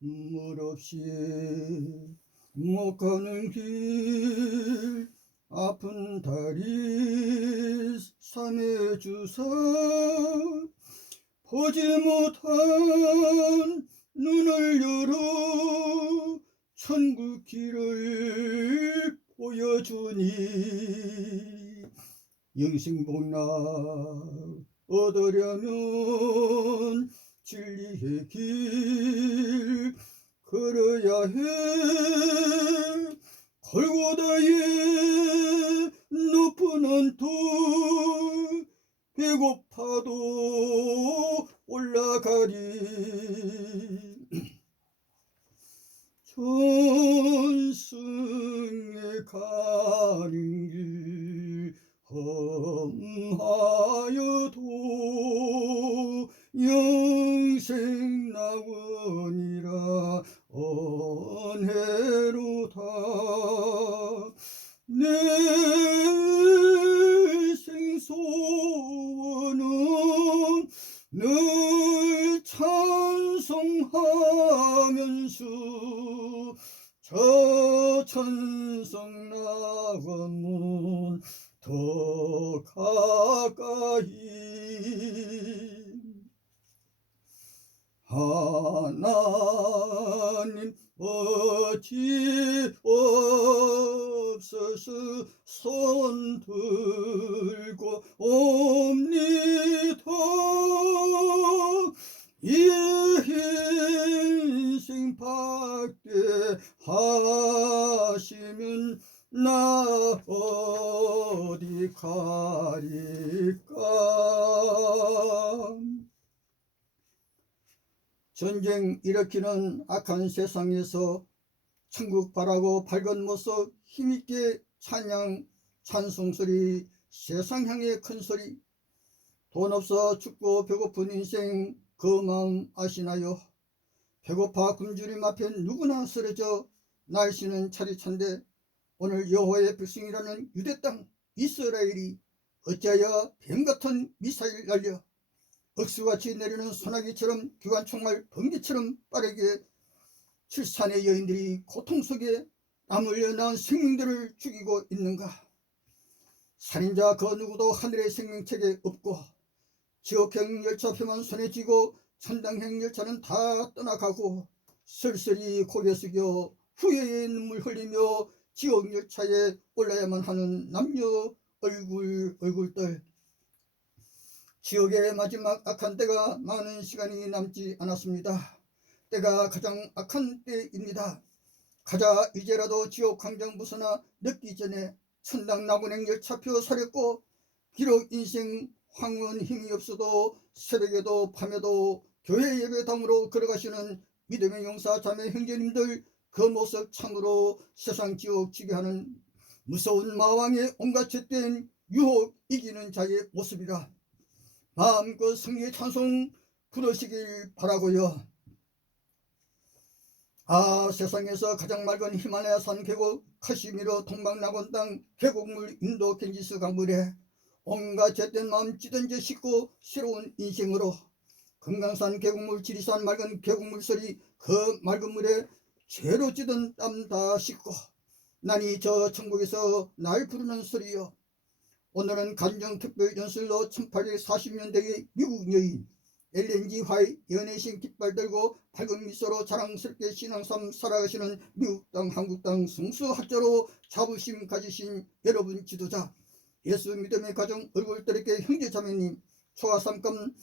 눈물 없이 못 가는 길 아픈 다리 삼해 주사 보지 못한 눈을 열어 천국 길을 보여주니 영생복락 얻으려면 진리의 길 걸어야 해. 골고다의 높은 언덕 배고파도 올라가리. 전승에 가는 길 험하여도 영생 나오니라 은혜로다. 내 생소원은 늘 찬송하면서 저 천성 나가면 더 가까이. 하나님 어찌 없어서 손 들고 옵니다. 이 인생 밖에 하시면 나 어디 가리까. 전쟁 일으키는 악한 세상에서 천국 바라고 밝은 모습 힘있게 찬양 찬송소리 세상 향해 큰소리. 돈 없어 춥고 배고픈 인생 그 마음 아시나요? 배고파 굶주림 앞에 누구나 쓰러져 날씨는 차디찬데 오늘 여호와의 백성이라는 유대 땅 이스라엘이 어찌하여 뱀같은 미사일 날려 억수같이 내리는 소나기처럼 기관총알 번개처럼 빠르게 칠산의 여인들이 고통 속에 땀 흘려 낳은 생명들을 죽이고 있는가. 살인자 그 누구도 하늘의 생명책에 없고 지옥행 열차 표만 손에 쥐고 천당행 열차는 다 떠나가고 쓸쓸히 고개 숙여 후회의 눈물 흘리며 지옥 열차에 올라야만 하는 남녀 얼굴들. 지옥의 마지막 악한 때가 많은 시간이 남지 않았습니다. 때가 가장 악한 때입니다. 가자 이제라도 지옥 광장 벗어나 늦기 전에 천당 나군행 열차표 사렸고 비록 인생 황혼 힘이 없어도 새벽에도 밤에도 교회 예배당으로 걸어가시는 믿음의 용사 자매 형제님들 그 모습 참으로 세상 지옥 지게 하는 무서운 마왕의 온갖 죄된 유혹 이기는 자의 모습이라 마음껏 성령의 찬송 부르시길 바라고요. 세상에서 가장 맑은 히말라야 산 계곡 카시미르 동방낙원 땅 계곡물 인도 겐지스 강물에 온갖 죄된 마음 찌든지 씻고 새로운 인생으로 금강산 계곡물 지리산 맑은 계곡물 소리 그 맑은 물에 죄로 찌든 땀 다 씻고 나니 저 천국에서 날 부르는 소리요. 오늘은 간정특별 연설로 1840년대의 미국 여인 엘렌 G. 화이트 연애신 깃발 들고 밝은 미소로 자랑스럽게 신앙삶 살아가시는 미국 땅 한국 땅 성수학자로 자부심 가지신 여러분 지도자 예수 믿음의 가정 얼굴들에게 형제자매님 초가삼간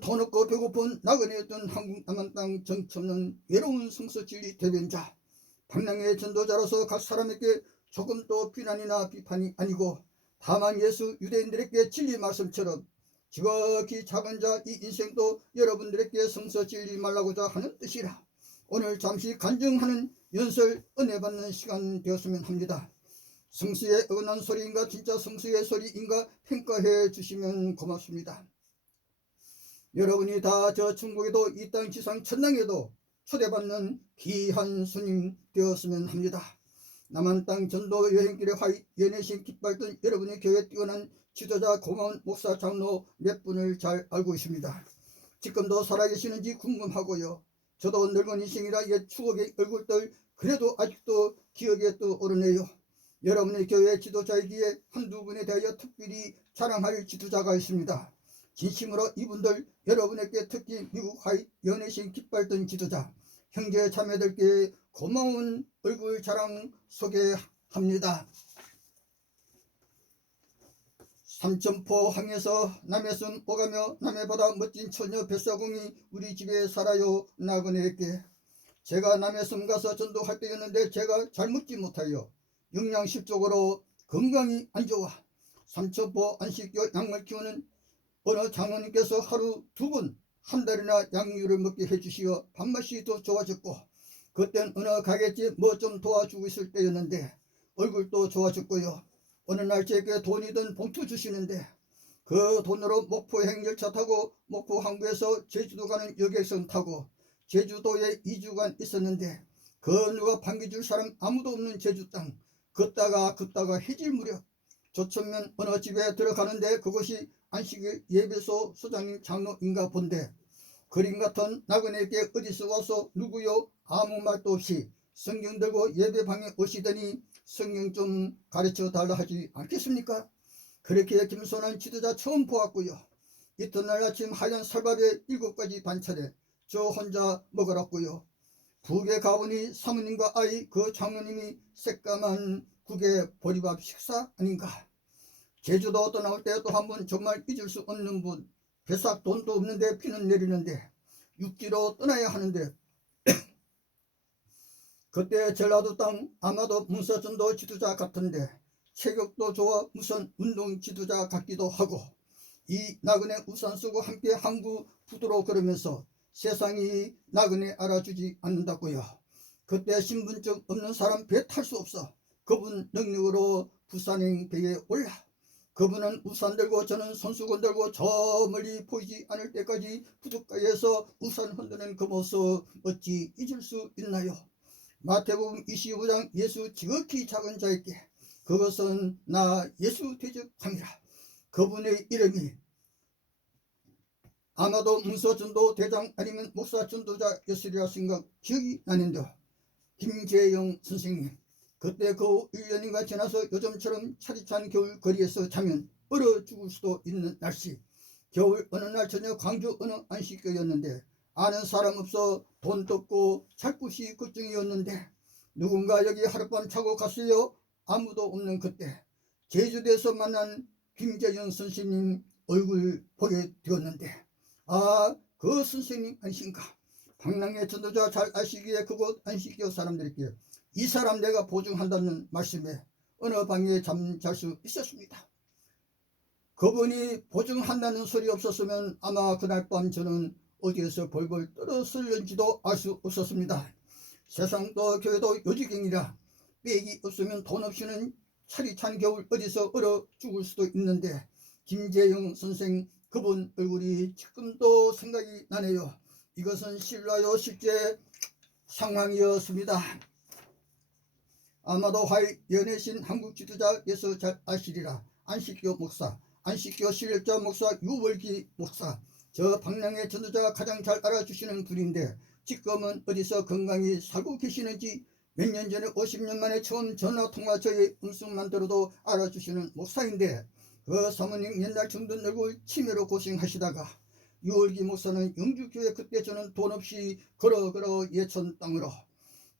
돈 없고 배고픈 나그네 던 한국 남한 땅 정처없는 외로운 성서진리 대변자 방랑의 전도자로서 각 사람에게 조금도 비난이나 비판이 아니고 다만 예수 유대인들에게 진리 말씀처럼 지극히 작은 자 이 인생도 여러분들에게 성서 진리 말라고자 하는 뜻이라 오늘 잠시 간증하는 연설 은혜 받는 시간 되었으면 합니다. 성수의 어긋난 소리인가 진짜 성수의 소리인가 평가해 주시면 고맙습니다. 여러분이 다 저 천국에도 이 땅 지상 천당에도 초대받는 귀한 손님 되었으면 합니다. 남한 땅 전도 여행길의 화이 연애신 깃발 든 여러분의 교회 뛰어난 지도자 고마운 목사 장로 몇 분을 잘 알고 있습니다. 지금도 살아계시는지 궁금하고요. 저도 늙은 인생이라 옛 추억의 얼굴들 그래도 아직도 기억에 떠오르네요. 여러분의 교회 지도자이기에 한두 분에 대하여 특별히 자랑할 지도자가 있습니다. 진심으로 이분들 여러분에게 특히 미국 하이 연예신 깃발든 지도자 형제 자매들께 고마운 얼굴 자랑 소개합니다. 삼천포 항에서 남의 숨 오가며 남의 보다 멋진 처녀 뱃사공이 우리 집에 살아요. 나그네에게 제가 남의 숨 가서 전도할 때였는데 제가 잘 묻지 못하여 영양실적으로 건강이 안 좋아 삼천포 안식교 약물 키우는 어느 장로님께서 하루 2번 한 달이나 약류를 먹게 해주시어 밥맛이 더 좋아졌고 그땐 어느 가게집 뭐 좀 도와주고 있을 때였는데 얼굴도 좋아졌고요. 어느 날 제게 돈이 든 봉투 주시는데 그 돈으로 목포행 열차 타고 목포 항구에서 제주도 가는 여객선 타고 제주도에 2주간 있었는데 그 누가 반겨줄 사람 아무도 없는 제주 땅 걷다가 해질 무렵 조천면 어느 집에 들어가는데 그것이 안식일 예배소 소장님 장로인가 본데 그림 같은 나그네에게 어디서 와서 누구요 아무 말도 없이 성경 들고 예배방에 오시더니 성경 좀 가르쳐 달라 하지 않겠습니까? 그렇게 겸손한 지도자 처음 보았고요. 이튿날 아침 하얀 살밥에 7가지 반차례 저 혼자 먹으랐고요. 북에 가보니 사모님과 아이 그 장로님이 새까만 국에 보리밥 식사 아닌가. 제주도 떠나올 때 또 한 분 정말 잊을 수 없는 분. 배삭 돈도 없는데 비는 내리는데 육지로 떠나야 하는데 그때 전라도 땅 아마도 문서전도 지도자 같은데 체격도 좋아 무슨 운동 지도자 같기도 하고 이 나그네 우산 쓰고 함께 항구 부두로 걸으면서 세상이 나그네 알아주지 않는다고요. 그때 신분증 없는 사람 배 탈 수 없어 그분 능력으로 부산행 배에 올라 그분은 우산 들고 저는 손수건 들고 저 멀리 보이지 않을 때까지 부둣가에서 우산 흔드는 그 모습 어찌 잊을 수 있나요? 마태복음 25장 예수 지극히 작은 자에게 그것은 나 예수 대접함이라. 그분의 이름이 아마도 문서전도 대장 아니면 목사 전도자였으리라 생각 기억이 나는데 김재영 선생님 그때 그 1년인가 지나서 요즘처럼 차디찬 겨울 거리에서 자면 얼어 죽을 수도 있는 날씨 겨울 어느 날 저녁 광주 어느 안식교였는데 아는 사람 없어 돈도 없고 잘 곳이 걱정이었는데 누군가 여기 하룻밤 자고 갔어요. 아무도 없는 그때 제주도에서 만난 김재영 선생님 얼굴 보게 되었는데 그 선생님 아니신가. 방랑의 전도자 잘 아시기에 그곳 안식교 사람들에게 이 사람 내가 보증한다는 말씀에 어느 방에 잠잘 수 있었습니다. 그분이 보증한다는 소리 없었으면 아마 그날 밤 저는 어디에서 벌벌 떨었을는지도 알 수 없었습니다. 세상도 교회도 요지경이라 빽이 없으면 돈 없이는 차리찬 겨울 어디서 얼어 죽을 수도 있는데 김재영 선생 그분 얼굴이 지금도 생각이 나네요. 이것은 실화요 실제 상황이었습니다. 아마도 하이 연예신 한국 지도자에서 잘 아시리라. 안식교 목사, 안식교 신력자 목사 유월기 목사 저 방랑의 전도자가 가장 잘 알아주시는 분인데 지금은 어디서 건강히 살고 계시는지 몇 년 전에 50년 만에 처음 전화통화 저의 음성만 들어도 알아주시는 목사인데 그 사모님 옛날 정든 얼굴 치매로 고생하시다가 유월기 목사는 영주교회 그때 저는 돈 없이 걸어 예천 땅으로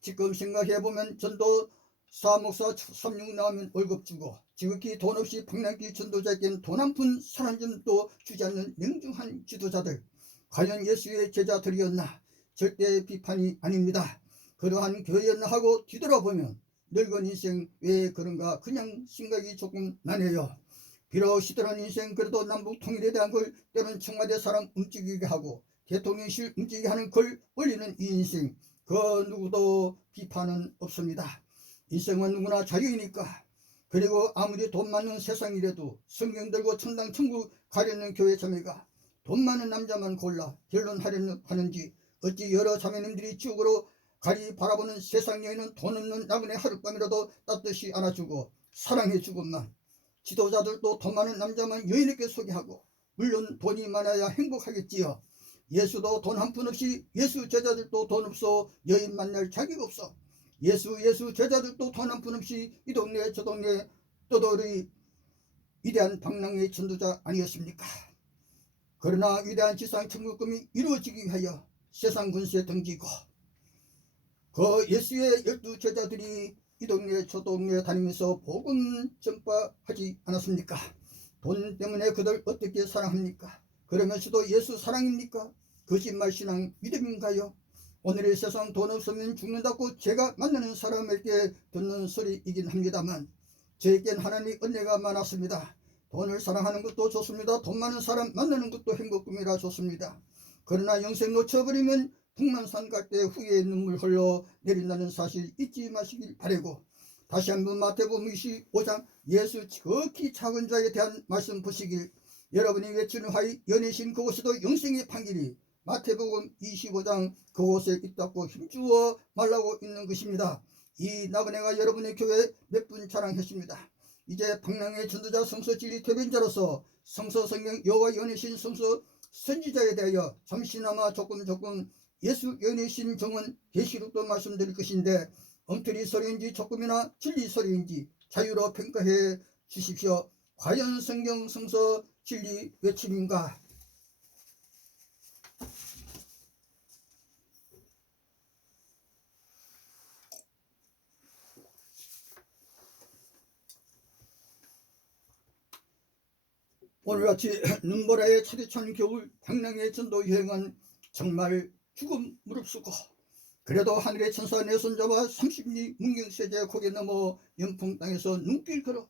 지금 생각해보면 전도 사목사 36 나오면 월급 주고 지극히 돈 없이 방랑기 전도자에겐 돈 한 푼 살 한 점도 주지 않는 냉정한 지도자들 과연 예수의 제자들이었나. 절대 비판이 아닙니다. 그러한 교회였나 하고 뒤돌아보면 늙은 인생 왜 그런가 그냥 생각이 조금 나네요. 비록 시들한 인생 그래도 남북 통일에 대한 걸 때론 청와대 사람 움직이게 하고 대통령실 움직이게 하는 걸 올리는 이 인생 그 누구도 비판은 없습니다. 인생은 누구나 자유이니까. 그리고 아무리 돈 많은 세상이라도 성경 들고 천당 천국 가려는 교회 자매가 돈 많은 남자만 골라 결론하려는 하는지 어찌 여러 자매님들이 지옥으로 가리 바라보는 세상 여인은 돈 없는 나그네 하룻밤이라도 따뜻이 안아주고 사랑해주고만 지도자들도 돈 많은 남자만 여인에게 소개하고 물론 돈이 많아야 행복하겠지요. 예수도 돈 한 푼 없이, 예수 제자들도 돈 없어 여인 만날 자격 없어. 예수 제자들도 돈 한 푼 없이 이 동네 저 동네 떠돌이 위대한 방랑의 전도자 아니었습니까? 그러나 위대한 지상 천국금이 이루어지기 위하여 세상 군수에 등지고 그 예수의 12 제자들이 이 동네 저 동네 다니면서 복음 전파하지 않았습니까? 돈 때문에 그들 어떻게 사랑합니까? 그러면서도 예수 사랑입니까? 거짓말 신앙 믿음인가요? 오늘의 세상 돈 없으면 죽는다고 제가 만나는 사람에게 듣는 소리이긴 합니다만 저에겐 하나님의 은혜가 많았습니다. 돈을 사랑하는 것도 좋습니다. 돈 많은 사람 만나는 것도 행복금이라 좋습니다. 그러나 영생 놓쳐버리면 북만산 갈 때 후에 눈물 흘러 내린다는 사실 잊지 마시길 바라고, 다시 한번 마태복음 25장 예수 지극히 작은 자에 대한 말씀 보시길, 여러분이 외치는 하이 연애신 그곳에도 영생의 판결이 마태복음 25장 그곳에 있다고 힘주어 말라고 있는 것입니다. 이 나그네가 여러분의 교회 몇 분 자랑했습니다. 이제 방랑의 전도자 성서 진리 대변자로서 성서 성경 여호와 연애신 성서 선지자에 대하여 잠시나마 조금 예수 연애신 정은 계시록도 말씀드릴 것인데, 엉터리 소리인지 조금이나 진리 소리인지 자유로 평가해 주십시오. 과연 성경 성서 진리 외침인가? 오늘같이 눈보라에 차디찬 겨울 방랑의 전도 여행은 정말 죽음 무릅쓰고, 그래도 하늘의 천사 내 손잡아 30리 문경세제 고개 넘어 연풍 땅에서 눈길 걸어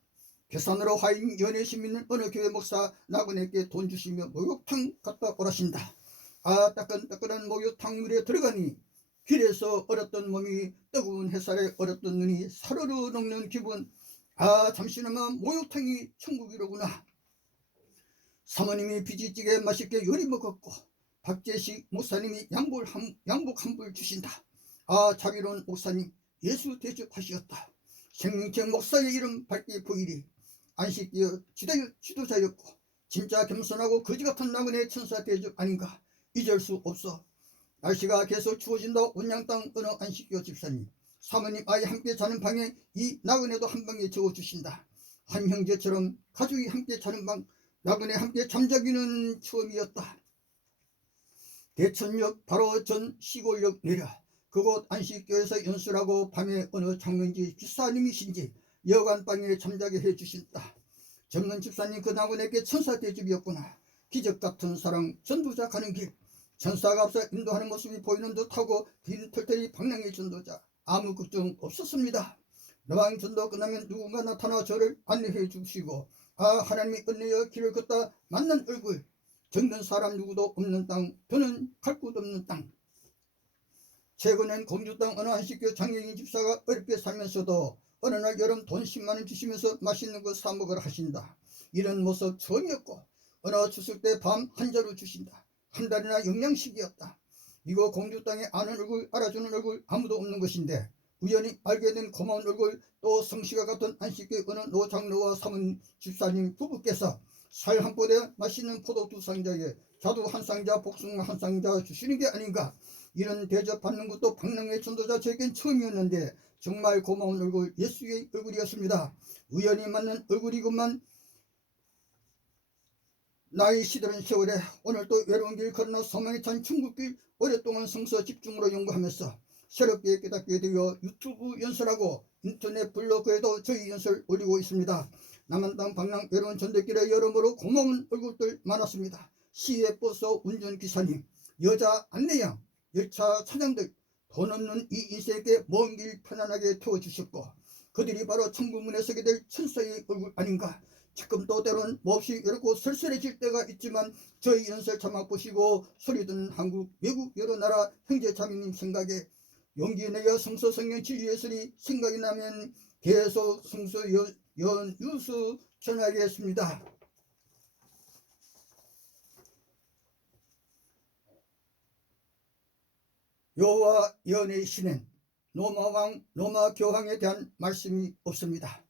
괴산으로 화인 연애심 있는 어느 교회 목사 나그네께 돈 주시며 목욕탕 갔다 오라신다. 아, 따끈따끈한 목욕탕 물에 들어가니 길에서 얼었던 몸이 뜨거운 햇살에 얼었던 눈이 사르르 녹는 기분. 아, 잠시나마 목욕탕이 천국이로구나. 사모님이 비지찌개 맛있게 요리 먹었고 박재식 목사님이 양복 한 불 주신다. 아, 자비로운 목사님 예수 대접하시었다. 생명책 목사의 이름 밝게 보이리. 안식기어 지도자였고 진짜 겸손하고 거지같은 나그네 천사 대접 아닌가. 잊을 수 없어. 날씨가 계속 추워진다. 온양땅 어느 안식교 집사님, 사모님 아이 함께 자는 방에 이 나그네도 한 방에 적어주신다. 한 형제처럼 가족이 함께 자는 방, 나그네 함께 잠자기는 처음이었다. 대천역 바로 전 시골역 내려 그곳 안식교에서 연수하고 밤에 어느 장로인지 집사님이신지 여간방에 잠자게 해주신다. 젊은 집사님 그 나그네께 천사 대접이었구나. 기적같은 사랑 전도자 가는 길, 천사가 앞서 인도하는 모습이 보이는 듯하고 긴 털털이 방랑의 전도자 아무 걱정 없었습니다. 노방 전도 끝나면 누군가 나타나 저를 안내해 주시고, 아, 하나님이 은혜여 길을 걷다 만난 얼굴, 적는 사람 누구도 없는 땅, 저는 갈 곳 없는 땅. 최근엔 공주 땅 어느 안식교 장애인 집사가 어렵게 살면서도 어느 날 여름 돈 10만원 주시면서 맛있는 거 사 먹으라 하신다. 이런 모습 처음이었고 어느 추석 때 밤 한 자루 주신다. 한 달이나 영양식이었다. 이거 공주 땅에 아는 얼굴, 알아주는 얼굴 아무도 없는 것인데 우연히 알게 된 고마운 얼굴, 또 성씨가 같은 안식교 어느 노장로와 사모님 집사님 부부께서 살 한 포대 맛있는 포도 2상자에 자두 1상자 복숭아 1상자 주시는 게 아닌가. 이런 대접 받는 것도 방랑의 전도자 저에겐 처음이었는데 정말 고마운 얼굴, 예수의 얼굴이었습니다. 우연히 만난 얼굴이건만 나이 시들은 세월에 오늘 또 외로운 길 걸으나 소망에 찬 천국길, 오랫동안 성서 집중으로 연구하면서 새롭게 깨닫게 되어 유튜브 연설하고 인터넷 블로그에도 저희 연설 올리고 있습니다. 남한 땅 방랑 외로운 전대길에 여러모로 고마운 얼굴들 많았습니다. 시외버스 운전기사님, 여자 안내양, 열차 차장들, 돈 없는 이 인생에게 먼 길 편안하게 태워주셨고 그들이 바로 천국문에 서게 될 천사의 얼굴 아닌가. 지금도 때론 몹시 외롭고 쓸쓸해질 때가 있지만 저희 연설 자막 보시고 소리 듣는 한국, 외국 여러 나라 형제 자매님 생각에 용기 내어 성서 성경 진리 예술이 생각이 나면 계속 성서 연유수 전하겠습니다. 여호와 연의 신은 로마왕 로마 교황에 대한 말씀이 없습니다.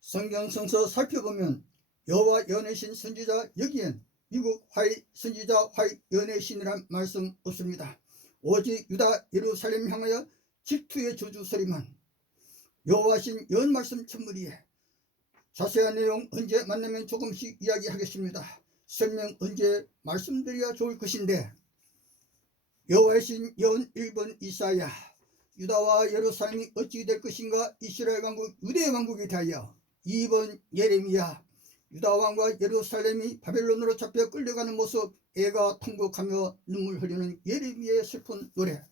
성경 성서 살펴보면 여호와 연의 신 선지자 여기엔 미국 화이 선지자 화이 연애신이란 말씀 없습니다. 오직 유다 예루살렘 향하여 질투의 저주 소리만. 여호와신 연 말씀 천문이에 자세한 내용 언제 만나면 조금씩 이야기하겠습니다. 설명 언제 말씀드려야 좋을 것인데, 여호와신 연 1번 이사야, 유다와 예루살렘이 어찌 될 것인가 이스라엘 왕국 유대 왕국에 대하여. 2번 예레미야, 유다 왕과 예루살렘이 바벨론으로 잡혀 끌려가는 모습, 애가 통곡하며 눈물 흘리는 예레미야의 슬픈 노래.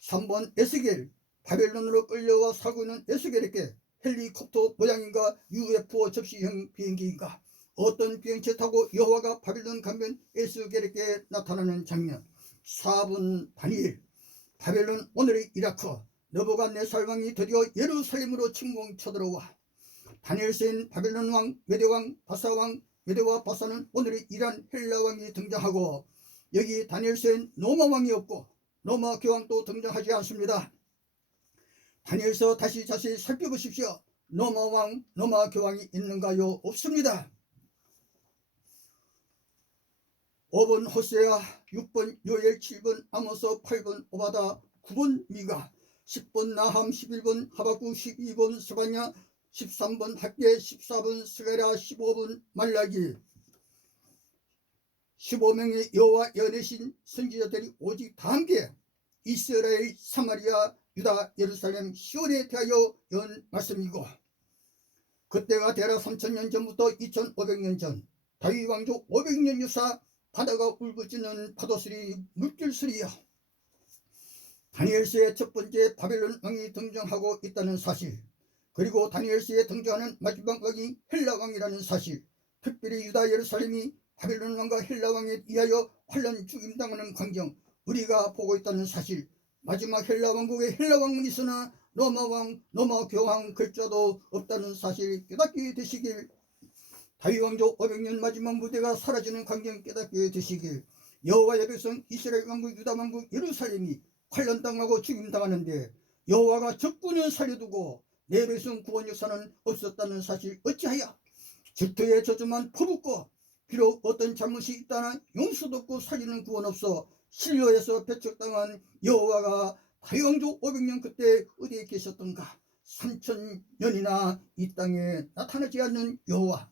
3번 에스겔, 바벨론으로 끌려와 살고 있는 에스겔에게 헬리콥터 모양인가 UFO 접시형 비행기인가 어떤 비행체 타고 여호와가 바벨론 가면 에스겔에게 나타나는 장면. 4번 다니엘, 바벨론 오늘의 이라크, 느부갓네살 왕이 드디어 예루살렘으로 침공 쳐들어와 다니엘서엔 바벨론 왕, 메대왕, 바사왕, 메대와 바사는 오늘의 이란 헬라 왕이 등장하고, 여기 다니엘서엔 로마 왕이 없고 로마 교황도 등장하지 않습니다. 다니엘서 다시 자세히 살펴보십시오. 로마 왕, 로마 교황이 있는가요? 없습니다. 5번 호세아, 6번 요엘, 7번 아모스, 8번 오바다, 9번 미가, 10번 나함, 11번 하박국, 12번 스바냐, 13번 학계, 14번 스가랴, 15번 말라기. 15명의 여호와 연애신 선지자들이 오직 다 함께 이스라엘, 사마리아, 유다, 예루살렘, 시온에 대하여 연 말씀이고, 그때가 대략 3000년 전부터 2500년 전, 다윗 왕조 500년 유사, 바다가 울부짖는 파도소리, 물결소리여. 다니엘서의 첫 번째 바벨론 왕이 등장하고 있다는 사실, 그리고 다니엘서에 등장하는 마지막 왕이 헬라 왕이라는 사실, 특별히 유다 예루살렘이 바벨론 왕과 헬라 왕에 의하여 환란 죽임당하는 광경, 우리가 보고 있다는 사실, 마지막 헬라 왕국에 헬라 왕은 있으나 로마 왕, 로마 교황 글자도 없다는 사실 깨닫게 되시길, 다윗 왕조 500년 마지막 무대가 사라지는 광경 깨닫게 되시길, 여호와의 백성 이스라엘 왕국, 유다 왕국, 예루살렘이 환란당하고 죽임당하는데 여호와가 적군은 살려두고 내 백성 구원 역사는 없었다는 사실 어찌하여 질투의 저주만 퍼붓고, 비록 어떤 잘못이 있다나 용서도 없고 살리는 구원 없어 실로에서 배척당한 여호와가 다윗 왕조 500년 그때 어디에 계셨던가? 3000년이나 이 땅에 나타나지 않는 여호와.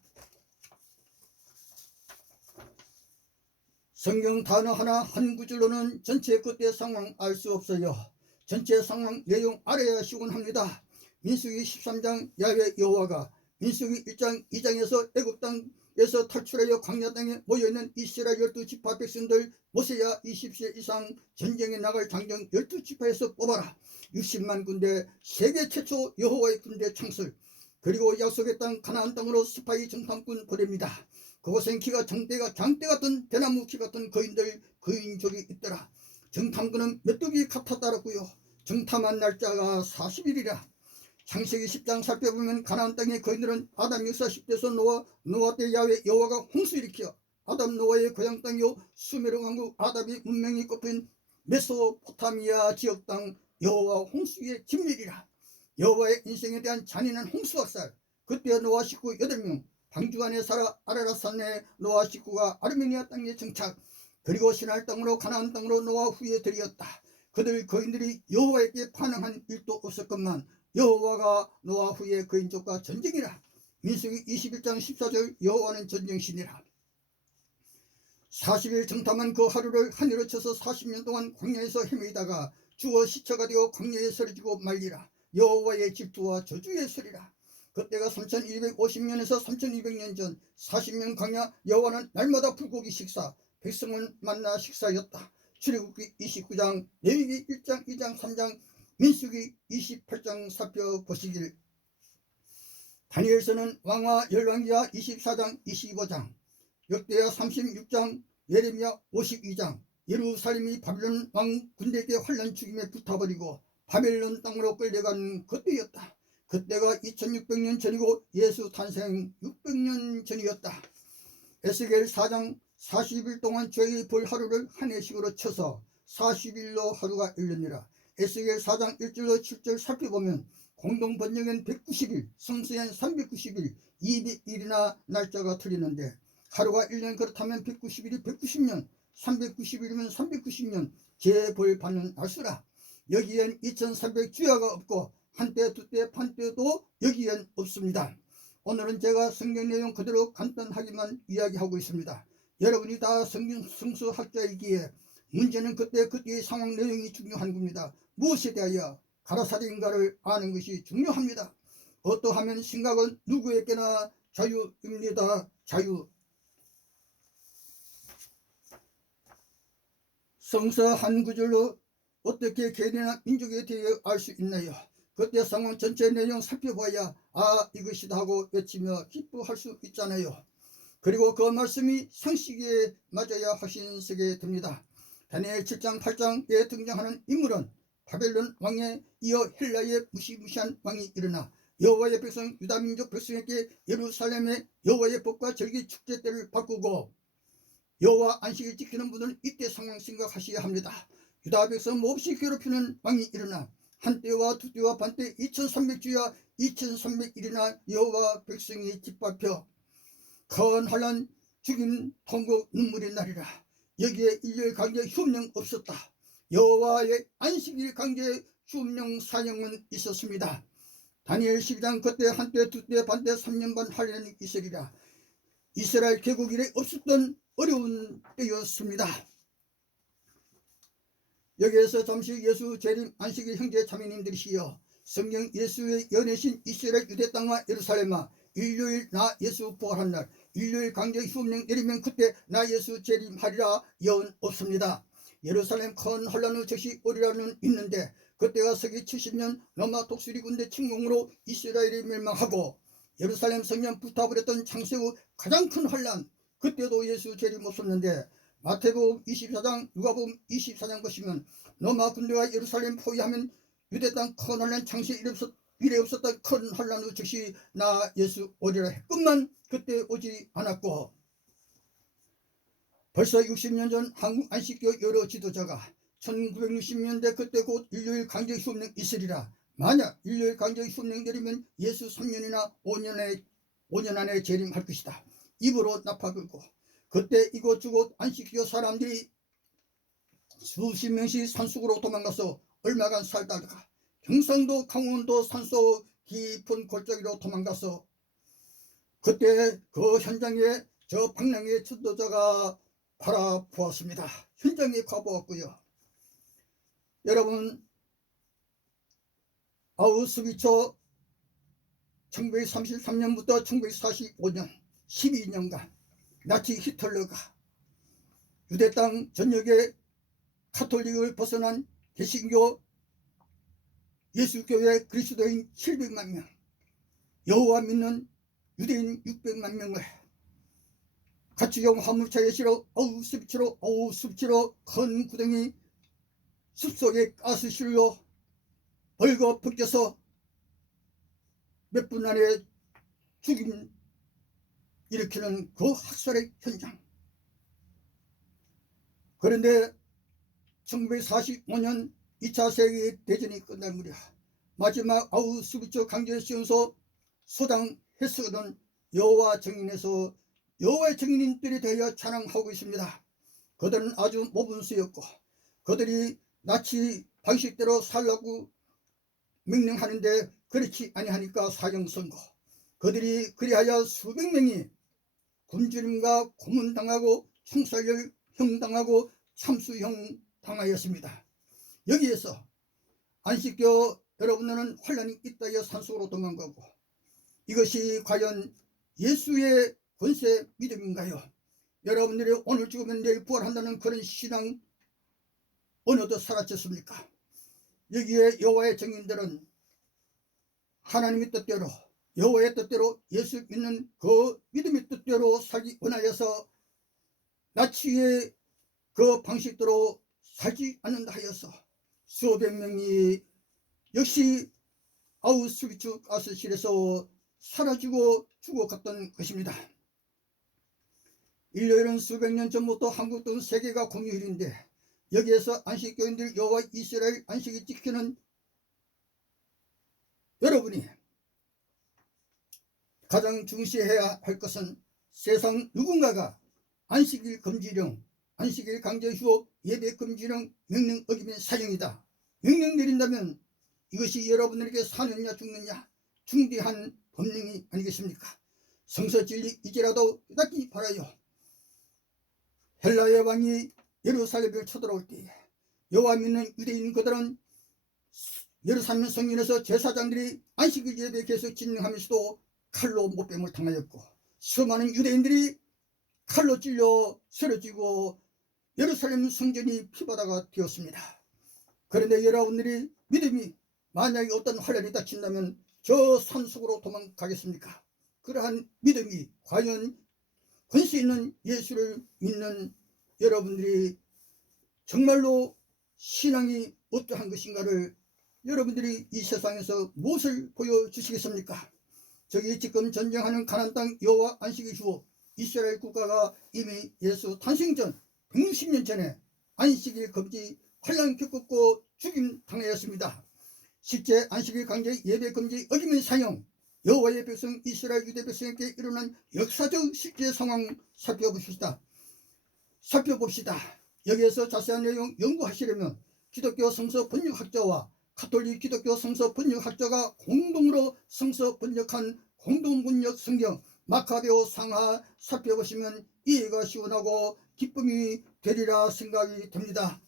성경 단어 하나 한 구절로는 전체 그때 상황 알 수 없어요. 전체 상황 내용 알아야 시원합니다. 민수기 13장 야훼 여호와가 민수기 1장 2장에서 애굽 땅에서 탈출하여 광야 땅에 모여있는 이스라엘 12지파 백성들 모세야 20세 이상 전쟁에 나갈 장정 12지파에서 뽑아라. 60만 군대, 세계 최초 여호와의 군대 창설, 그리고 약속의 땅 가나안 땅으로 스파이 정탐꾼 보냅니다. 그곳엔 키가 장대 같은 대나무 키 같은 거인족이 있더라. 정탐꾼은 메뚜기 같았더라고요. 정탐한 날짜가 40일이라. 창세기 10장 살펴보면 가나안 땅의 거인들은 아담 역사 10대에서 노아 때 야훼 여호와가 홍수 일으켜 아담 노아의 고향 땅이요 수메르 왕국 아담이 문명이 꼽힌 메소포타미아 지역 땅 여호와 홍수의 진멸이라. 여호와의 인생에 대한 잔인한 홍수 학살. 그때 노아 식구 8명 방주 안에 살아 아라랏산에 노아 식구가 아르메니아 땅에 정착, 그리고 신할 땅으로 가나안 땅으로 노아 후에 들이었다. 그들 거인들이 여호와에게 반응한 일도 없었건만 여호와가 노아 후에 거인족과 전쟁이라. 민수기 21장 14절 여호와는 전쟁신이라. 40일 정탐한 그 하루를 하늘로 쳐서 40년 동안 광야에서 헤매다가 죽어 시체가 되어 광야에 쓰러지고 말리라. 여호와의 질투와 저주의 소리라. 그때가 3250년에서 3200년 전 40년 광야, 여호와는 날마다 불고기 식사, 백성은 만나 식사였다. 출애굽기 29장, 레위기 1장, 2장, 3장, 민수기 28장 살펴보시길. 다니엘서는 왕화 열왕기하 24장, 25장, 역대하 36장, 예레미야 52장, 예루살렘이 바벨론 왕 군대에게 환란 죽임에 붙어버리고 바벨론 땅으로 끌려간 그때였다. 그때가 2600년 전이고 예수 탄생 600년 전이었다. 에스겔 4장 40일 동안 죄의 벌 하루를 한 해씩으로 쳐서 40일로 하루가 일느니라. 에스겔 4장 1절로 7절 살펴보면 공동 번역엔 190일, 성서엔 390일, 200일이나 날짜가 틀리는데 하루가 1년, 그렇다면 190일이 190년, 390일이면 390년 재벌 받는 날수라. 여기엔 2300주야가 없고 한때 두때 판때도 여기엔 없습니다. 오늘은 제가 성경 내용 그대로 간단하게만 이야기하고 있습니다. 여러분이 다 성경 성수학자이기에 문제는 그때의 상황 내용이 중요한 겁니다. 무엇에 대하여 가라사대인가를 아는 것이 중요합니다. 어떠하면 생각은 누구에게나 자유입니다. 자유. 성서 한 구절로 어떻게 개인이나 민족에 대해 알 수 있나요? 그때 상황 전체 내용 살펴봐야 이것이다 하고 외치며 기뻐할 수 있잖아요. 그리고 그 말씀이 상식에 맞아야 확신서게 됩니다. 다니엘 7장 8장에 등장하는 인물은 바벨론 왕에 이어 헬라의 무시무시한 왕이 일어나 여호와의 백성 유다민족 백성에게 예루살렘의 여호와의 법과 절기 축제 때를 바꾸고 여호와 안식을 지키는 분은 이때 상황 생각하셔야 합니다. 유다 백성 몹시 괴롭히는 왕이 일어나 한때와 두때와 반때 2300주야 2300일이나 여호와 백성이 짓밟혀 큰 환난 죽임 통곡 눈물이 나리라. 여기에 일요일 강제 휴업령 없었다. 여호와의 안식일 강제 휴업령 사형은 있었습니다. 다니엘 12장 그때 한때 두때 반때 3년 반 환란이 있으리라. 이스라엘 개국 이래 없었던 어려운 때였습니다. 여기에서 잠시 예수 재림 안식일 형제 자매님들이시여, 성경 예수의 연애신 이스라엘 유대 땅과 예루살렘아, 일요일 나 예수 부활한 날 일요일 강제 휴업령 내리면 그때 나 예수 재림하리라 여은 없습니다. 예루살렘 큰 환란 후 즉시 오리라는 있는데 그때가 서기 70년 로마 독수리 군대 침공으로 이스라엘이 멸망하고 예루살렘 성전 불타버렸던 창세 후 가장 큰 환란, 그때도 예수 재림 없었는데 마태복음 24장 누가복음 24장 보시면 로마 군대가 예루살렘 포위하면 유대 땅 큰 환란 창세 이래 없었던 큰 환란 후 즉시 나 예수 오리라 했건만 그때 오지 않았고, 벌써 60년 전 한국 안식교 여러 지도자가 1960년대 그때 곧 일요일 강제 휴업령 있으리라. 만약 일요일 강제 휴업령 내리면 예수 3년이나 5년 안에 재림할 것이다. 입으로 나파 긁고 그때 이곳저곳 안식교 사람들이 수십 명씩 산속으로 도망가서 얼마간 살다가 경상도 강원도 산속 깊은 골짜기로 도망가서 그때 그 현장에 저 방랑의 지도자가 바라보았습니다. 현장에 가보았고요. 여러분, 아우슈비츠 1933년부터 1945년 12년간 나치 히틀러가 유대 땅 전역에 카톨릭을 벗어난 개신교 예수교회 그리스도인 700만 명, 여호와 믿는 유대인 600만 명을 가축용 화물차에 실어 아우슈비츠로 큰 구덩이 숲속에 가스실로 벌거 벗겨서 몇 분 안에 죽임 일으키는 그 학살의 현장. 그런데 1945년 2차 세계대전이 끝날 무렵 마지막 아우슈비츠 강제수용소 소장했었던 여호와 증인에서 여호와의 증인들에 대하여 찬양하고 있습니다. 그들은 아주 모분수였고 그들이 나치 방식대로 살라고 명령하는데 그렇지 아니하니까 사형선고, 그들이 그리하여 수백 명이 굶주림과 고문당하고 총살형 당하고 참수형 당하였습니다. 여기에서 안식교 여러분들은 환란이 있다여 산속으로 도망가고, 이것이 과연 예수의 권세 믿음인가요? 여러분들이 오늘 죽으면 내일 부활한다는 그런 신앙 어느덧 사라졌습니까? 여기에 여호와의 증인들은 하나님의 뜻대로 여호와의 뜻대로 예수 믿는 그 믿음의 뜻대로 살기 원하여서 나치의 그 방식대로 살지 않는다 하여서 수백 명이 역시 아우슈비츠 가스실에서 사라지고 죽어갔던 것입니다. 일요일은 수백 년 전부터 한국 등 세계가 공휴일인데 여기에서 안식교인들 여호와 이스라엘 안식을 지키는 여러분이 가장 중시해야 할 것은 세상 누군가가 안식일 금지령, 안식일 강제 휴업, 예배 금지령 명령 어기면 사형이다. 명령 내린다면 이것이 여러분들에게 사느냐 죽느냐 중대한 법령이 아니겠습니까? 성서 진리 이제라도 깨닫기 바라요. 헬라의 왕이 예루살렘을 쳐들어올 때에 여호와 믿는 유대인 그들은 예루살렘 성전에서 제사장들이 안식일 예배 계속 진행하면서도 칼로 못뱀을 당하였고, 수많은 유대인들이 칼로 찔려 쓰러지고 예루살렘 성전이 피바다가 되었습니다. 그런데 여러분들이 믿음이 만약에 어떤 환란이 닥친다면 저 산속으로 도망가겠습니까? 그러한 믿음이 과연 권세 있는 예수를 믿는 여러분들이 정말로 신앙이 어떠한 것인가를 여러분들이 이 세상에서 무엇을 보여주시겠습니까? 저기 지금 전쟁하는 가나안 땅 여호와 안식일 휴업, 이스라엘 국가가 이미 예수 탄생 전 160년 전에 안식일 금지 환란 겪었고 죽임 당하였습니다. 실제 안식일 강제 예배 금지 어기면 사형, 여호와의 백성 이스라엘 유대 백성에게 일어난 역사적 실제 상황 살펴봅시다. 여기에서 자세한 내용 연구하시려면 기독교 성서 번역학자와 가톨릭 기독교 성서 번역학자가 공동으로 성서 번역한 공동번역 성경 마카베오 상하 살펴보시면 이해가 시원하고 기쁨이 되리라 생각이 됩니다.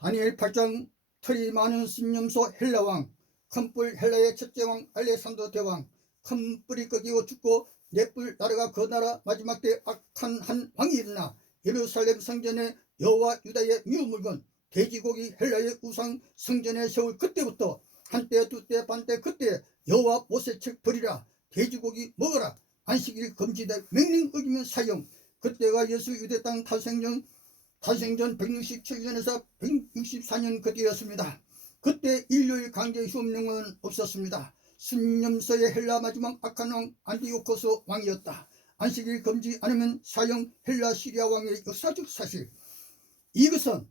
다니엘 8장 털이 많은 신념소 헬라왕, 큰뿔 헬라의 첫째 왕 알렉산더 대왕, 큰 뿔이 꺾이고 죽고 넷뿔 나라가 그 나라 마지막 때 악한 한 왕이 일어나 예루살렘 성전에 여호와 유다의 미우물건 돼지고기 헬라의 우상 성전에 세울 그때부터 한때 두때 반때 그때 여호와 모세책 버리라, 돼지고기 먹어라, 안식일 금지되 명령 어기면 사형. 그때가 예수 유대 땅 탄생전 167년에서 164년 그때였습니다. 그때 일요일 강제 휴업령은 없었습니다. 신념서의 헬라 마지막 악한 왕 안티오코스 왕이었다. 안식일 금지 않으면 사형, 헬라 시리아 왕의 역사적 사실. 이것은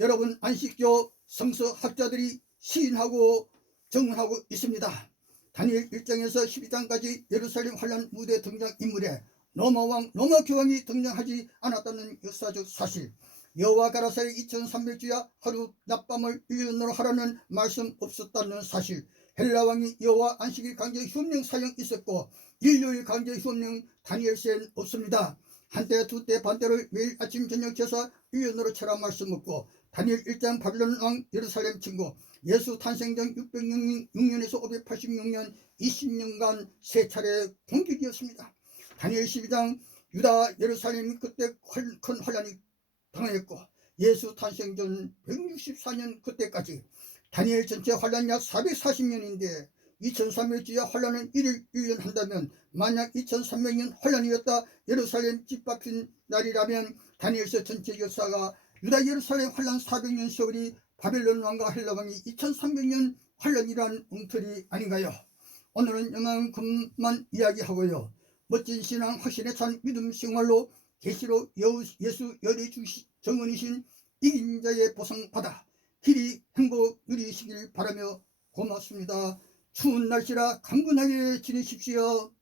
여러분 안식교 성서학자들이 시인하고 정언하고 있습니다. 다니엘 1장에서 12장까지 예루살렘 환란 무대 등장 인물에 로마 왕 로마 교황이 등장하지 않았다는 역사적 사실. 여호와 가라사의 2300주야 하루 낮밤을 1년으로 하라는 말씀 없었다는 사실. 헬라 왕이 여호와 안식일 강제 휴업령 사형 있었고 일요일 강제 휴업령 다니엘서엔 없습니다. 한때 두때 반때를 매일 아침 저녁 제사 1년으로 쳐라 말씀 없고 다니엘 1장 바빌론 왕 예루살렘 침공, 예수 탄생 전 606년에서 586년 20년간 세 차례 공격이었습니다. 다니엘 12장 유다 예루살렘이 그때 큰 환란이 당하였고 예수 탄생 전 164년 그때까지 다니엘 전체 환란 약 440년인데 2300주야 환란은 1년 한다면 만약 2300년 환란이었다 예루살렘 집 밟힌 날이라면 다니엘서 전체 역사가 유다 예루살렘 환란 400년 세월이 바벨론 왕과 헬라 왕이 2300년 환란이란 엉터리 아닌가요? 오늘은 이만큼만 이야기하고요. 멋진 신앙 확신에 찬 믿음 생활로 계시로 예수 열의 정언이신 이긴 자의 보상 받아 길이 행복 누리시길 바라며 고맙습니다. 추운 날씨라 강건하게 지내십시오.